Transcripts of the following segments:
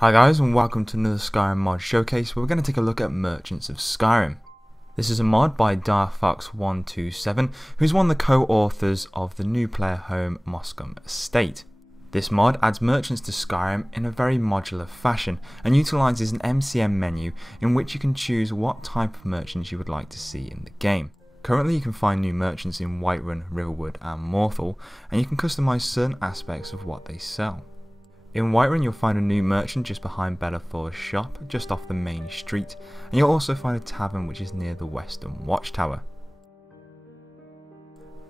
Hi guys, and welcome to another Skyrim mod showcase where we're going to take a look at Merchants of Skyrim. This is a mod by Darkfox127, who's one of the co-authors of the new player home Moscom Estate. This mod adds merchants to Skyrim in a very modular fashion and utilises an MCM menu in which you can choose what type of merchants you would like to see in the game. Currently you can find new merchants in Whiterun, Riverwood and Morthal, and you can customise certain aspects of what they sell. In Whiterun you'll find a new merchant just behind Bellathor's shop, just off the main street, and you'll also find a tavern which is near the western watchtower.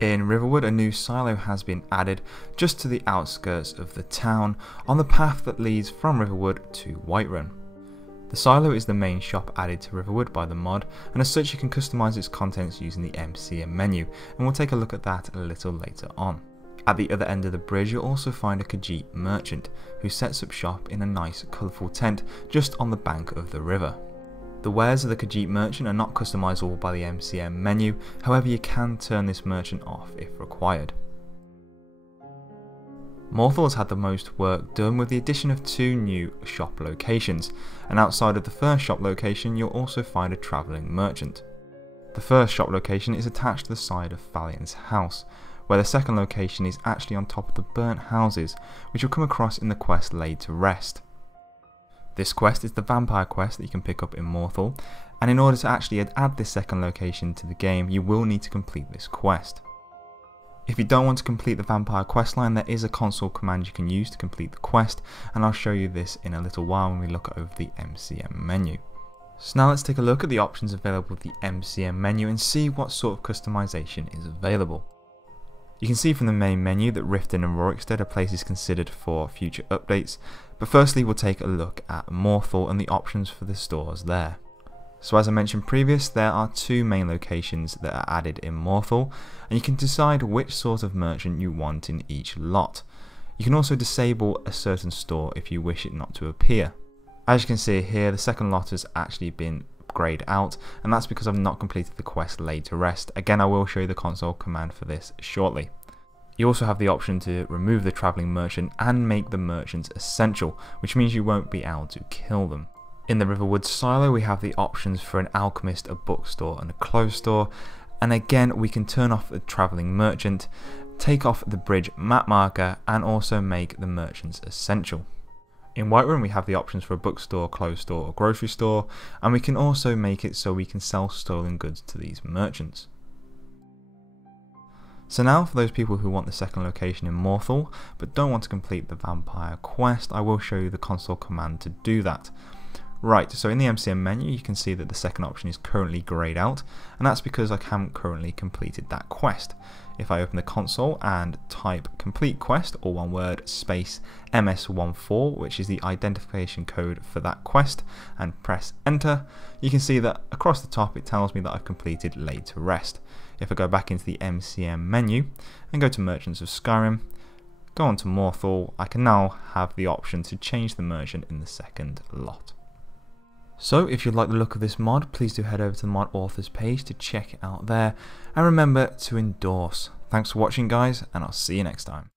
In Riverwood a new silo has been added just to the outskirts of the town, on the path that leads from Riverwood to Whiterun. The silo is the main shop added to Riverwood by the mod, and as such you can customise its contents using the MCM menu, and we'll take a look at that a little later on. At the other end of the bridge you'll also find a Khajiit merchant, who sets up shop in a nice colourful tent just on the bank of the river. The wares of the Khajiit merchant are not customisable by the MCM menu, however you can turn this merchant off if required. Morthal has had the most work done with the addition of two new shop locations, and outside of the first shop location you'll also find a travelling merchant. The first shop location is attached to the side of Thalian's house, where the second location is actually on top of the burnt houses, which you'll come across in the quest Laid to Rest. This quest is the vampire quest that you can pick up in Morthal, and in order to actually add this second location to the game you will need to complete this quest. If you don't want to complete the vampire questline, there is a console command you can use to complete the quest, and I'll show you this in a little while when we look over the MCM menu. So now let's take a look at the options available with the MCM menu and see what sort of customization is available. You can see from the main menu that Riften and Rorikstead are places considered for future updates, but firstly we'll take a look at Morthal and the options for the stores there. So as I mentioned previous, there are two main locations that are added in Morthal, and you can decide which sort of merchant you want in each lot. You can also disable a certain store if you wish it not to appear. As you can see here, the second lot has actually been grayed out, and that's because I've not completed the quest Laid to Rest. Again, I will show you the console command for this shortly. You also have the option to remove the travelling merchant and make the merchants essential, which means you won't be able to kill them. In the Riverwood silo we have the options for an alchemist, a bookstore and a clothes store, and again we can turn off the travelling merchant, take off the bridge map marker and also make the merchants essential. In Whiterun we have the options for a bookstore, clothes store or grocery store, and we can also make it so we can sell stolen goods to these merchants. So now for those people who want the second location in Morthal but don't want to complete the vampire quest, I will show you the console command to do that. Right, so in the MCM menu you can see that the second option is currently greyed out, and that's because I haven't currently completed that quest. If I open the console and type complete quest, or one word, space MS14, which is the identification code for that quest, and press enter, you can see that across the top it tells me that I've completed Laid to Rest. If I go back into the MCM menu and go to Merchants of Skyrim, go on to Morthal, I can now have the option to change the merchant in the second lot. So if you like the look of this mod, please do head over to the mod authors page to check it out there, and remember to endorse. Thanks for watching guys, and I'll see you next time.